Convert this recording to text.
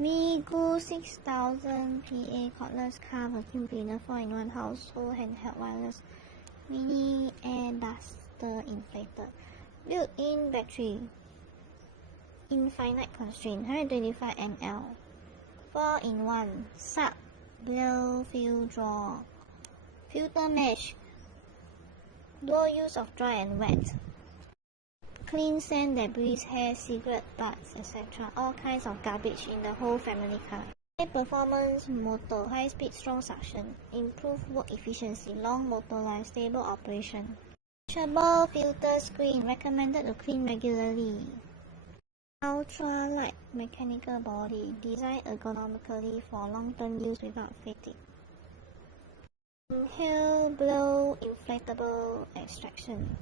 Migu 6000 PA cordless car vacuum cleaner 4-in-1 household handheld wireless mini air duster inflator. Built-in battery. Infinite constraint 125 ml. 4-in-1 sub blow fill drawer. Filter mesh. Dual use of dry and wet. Clean sand, debris, hair, cigarette butts, etc. All kinds of garbage in the whole family car. High performance motor, high speed, strong suction, improved work efficiency, long motor life, stable operation. Washable filter screen, recommended to clean regularly. Ultra light mechanical body, designed ergonomically for long-term use without fatigue. Inhale blow inflatable extraction.